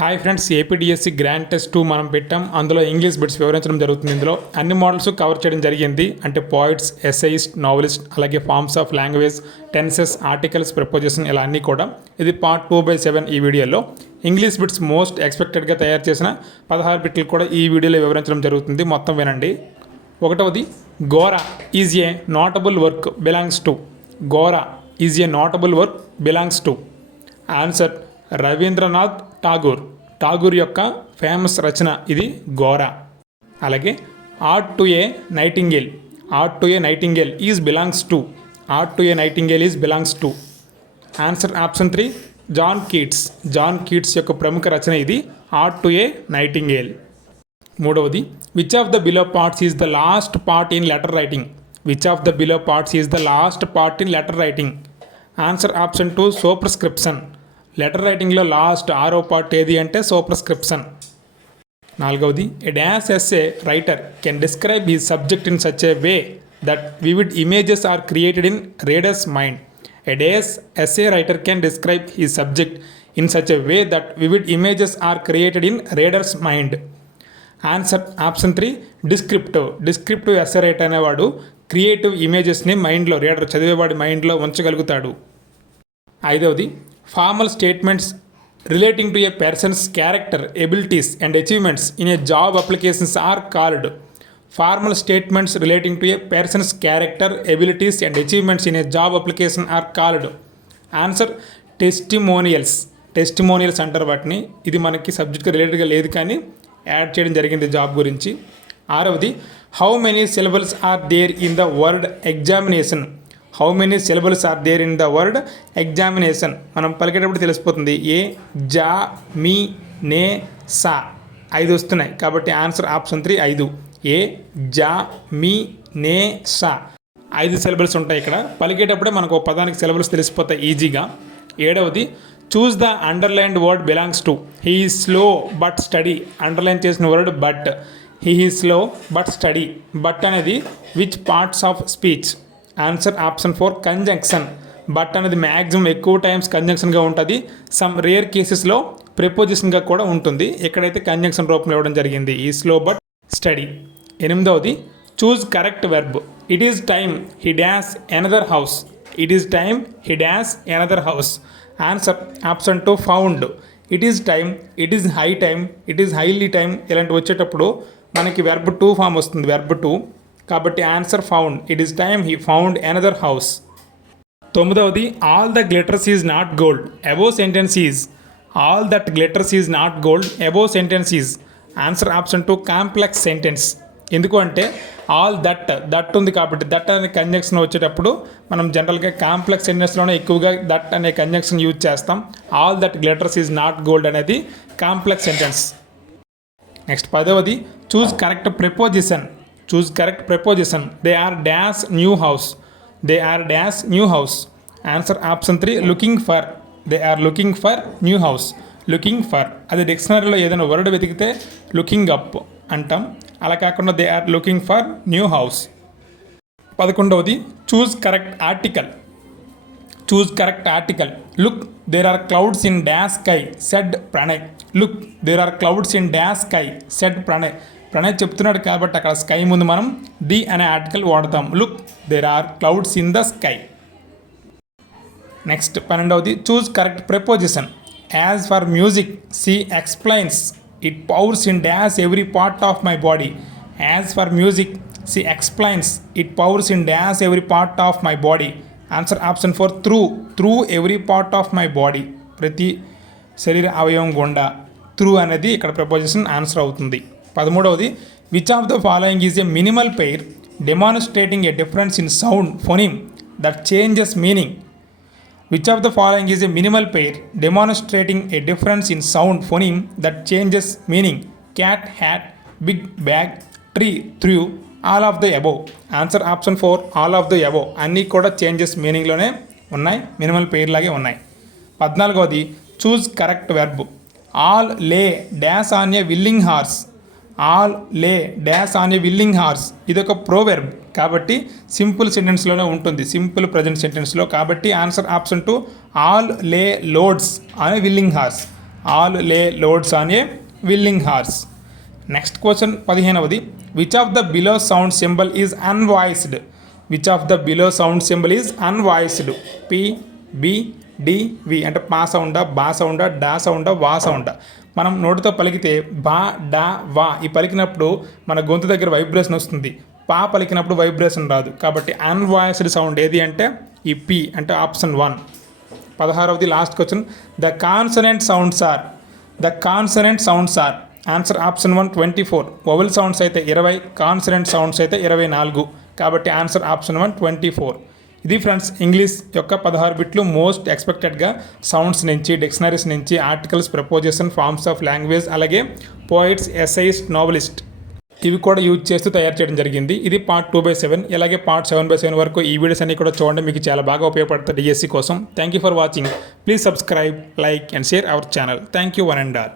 Hi friends APDSC grand test two మనం పెట్టాం. అందులో ఇంగ్లీష్ బిట్స్ వివరించడం జరుగుతుంది ఇందులో. అన్ని మోడల్స్ కవర్ చేయడం జరిగింది. అంటే పాయిట్స్ ఎస్ఐస్ట్ నావలిస్ట్ అలాగే forms of language tenses articles preposition ఇలా అన్నీ కూడా. ఇది పార్ట్ టూ బై సెవెన్ ఈ వీడియోలో. ఇంగ్లీష్ బిట్స్ మోస్ట్ ఎక్స్పెక్టెడ్గా తయారు చేసిన పదహారు బిట్లు కూడా ఈ వీడియోలో వివరించడం జరుగుతుంది. మొత్తం వినండి. ఒకటవది Gora is a notable work belongs to Gora is a notable work belongs to answer Rabindranath Tagore. Tagore యొక్క ఫేమస్ రచన ఇది గోరా అలాగే ode to a nightingale. Ode to a nightingale is belongs to. Ode to a nightingale is belongs to. Answer option three John Keats. John Keats యొక్క ప్రముఖ రచన ఇది art to a nightingale. మూడవది which of the below parts is the last part in letter writing? Which of the below parts is the last part in letter writing? Answer option two superscription. Letter రైటింగ్లో last ఆరో part ఏది అంటే superscription. నాలుగవది a dash essay writer can describe he subject in such a way that vivid images are created in reader's mind a dash essay writer can describe he subject in such a way that vivid images are created in reader's mind answer option three descriptive descriptive essay writer అనేవాడు creative ఇమేజెస్ని మైండ్లో reader చదివేవాడి మైండ్లో ఉంచగలుగుతాడు. ఐదవది formal statements relating to a person's character abilities and achievements in a job applications are called formal statements relating to a person's character abilities and achievements in a job application are called. Answer testimonials. Testimonials అంటారు వాటిని. ఇది మనకి సబ్జెక్ట్కి రిలేటెడ్గా లేదు కానీ add చేయడం జరిగింది జాబ్ గురించి. ఆరవది how many syllables are there in the word examination? How many syllables are there in the word examination మనం పలికేటప్పుడు తెలిసిపోతుంది. ఏ జా మీ నే సా. ఐదు వస్తున్నాయి. కాబట్టి ఆన్సర్ ఆప్షన్ త్రీ ఐదు. ఏ జా మీ నే సా. ఐదు సిలబల్స్ ఉంటాయి ఇక్కడ. పలికేటప్పుడే మనకు ఒక పదానికి సిలబల్స్ తెలిసిపోతాయి ఈజీగా. ఏడవది choose the underlined word belongs to. He is slow but steady. Underline చేసిన word but. He is slow but steady. But అనేది which parts of speech. Answer option four conjunction. But అనేది మ్యాక్సిమం ఎక్కువ times కంజంక్షన్గా ఉంటుంది. Some rare కేసెస్లో ప్రిపోజిషన్గా కూడా ఉంటుంది. ఎక్కడైతే కంజంక్షన్ రూపంలో ఇవ్వడం జరిగింది ఈ స్లో బట్ స్టడీ. ఎనిమిదవది choose correct verb it is time he dash another house it is time he dash another house answer option two found it is time it is high time it is highly time ఇలాంటి వచ్చేటప్పుడు మనకి verb two form వస్తుంది. Verb two కాబట్టి answer found. It is time he found another house తొమ్మిదవది all the glitters is not gold above sentence is all that glitters is not gold above sentence is answer option two complex sentence ఎందుకు అంటే all that that ఉంది కాబట్టి that అనే conjunction వచ్చేటప్పుడు మనం జనరల్గా complex సెంటెన్స్లోనే ఎక్కువగా that అనే కంజంక్షన్ యూజ్ చేస్తాం. All that glitters is not gold అనేది complex sentence next పదవది choose correct preposition choose correct preposition they are dash new house they are dash new house answer option three looking for they are looking for new house looking for అది డిక్షనరీలో ఏదైనా word వెతికితే looking up అంటాం. అలా కాకుండా they are looking for new house పదకొండవది choose correct article. Choose correct article. Look there are clouds in dash sky said Pranay look there are clouds in dash sky said Pranay Pranay చెప్తున్నాడు కాబట్టి అక్కడ sky ముందు మనం the అనే article వాడతాం. Look there are clouds in the sky next పన్నెండవది choose correct preposition as for music she explains it powers in dash every part of my body as for music she explains it powers in dash every part of my body answer option four through through every part of my body ప్రతి శరీర అవయవం గుండా. Through అనేది ఇక్కడ preposition answer అవుతుంది. పదమూడవది which of the following is a minimal pair demonstrating a difference in sound phoneme that changes meaning which of the following is a minimal pair demonstrating a difference in sound phoneme that changes meaning cat hat big bag tree through all of the above answer option four all of the above అన్నీ కూడా changes మీనింగ్లోనే ఉన్నాయి minimal pair లాగే ఉన్నాయి. పద్నాలుగవది choose correct verb all lay dash on a willing horse all lay dash on a willing horse. ఇది ఒక proverb. కాబట్టి simple సెంటెన్స్లోనే ఉంటుంది. సింపుల్ ప్రజెంట్ సెంటెన్స్లో. కాబట్టి answer option two all lay loads on a willing horse. All lay loads on a willing horse. Next question పదిహేనవది. Which of the below sound symbol is unvoiced? Which of the below sound symbol is unvoiced? P B D V. అంటే పా సౌండా బా సౌండా డా సౌండా వా సౌండా. మనం నోటితో పలికితే బా డా వా ఈ పలికినప్పుడు మన గొంతు దగ్గర వైబ్రేషన్ వస్తుంది. పా పలికినప్పుడు వైబ్రేషన్ రాదు. కాబట్టి అన్వాయిస్డ్ సౌండ్ ఏది అంటే ఈ పి అంటే option one. పదహారవది last question. The consonant sounds are the consonant sounds are answer option one twenty four. Vowel sounds అయితే ఇరవై కాన్సనెంట్ సౌండ్స్ అయితే ఇరవై నాలుగు. కాబట్టి answer option one twenty four. ఇది ఫ్రెండ్స్ ఇంగ్లీష్ యొక్క పదహారు బిట్లు మోస్ట్ ఎక్స్పెక్టెడ్గా సౌండ్స్ నుంచి డిక్షనరీస్ నుంచి articles preposition forms of language అలాగే పోయిట్స్ ఎస్ఐస్ నావలిస్ట్ ఇవి కూడా యూజ్ చేస్తూ తయారు చేయడం జరిగింది. ఇది పార్ట్ టూ బై సెవెన్ ఇలాగే పార్ట్ సెవెన్ బై సెవెన్ వరకు ఈ వీడియోస్ అన్ని కూడా చూడండి. మీకు చాలా బాగా ఉపయోగపడుతుంది డిఎస్సి కోసం. Thank you for watching please subscribe like and share our channel thank you one and all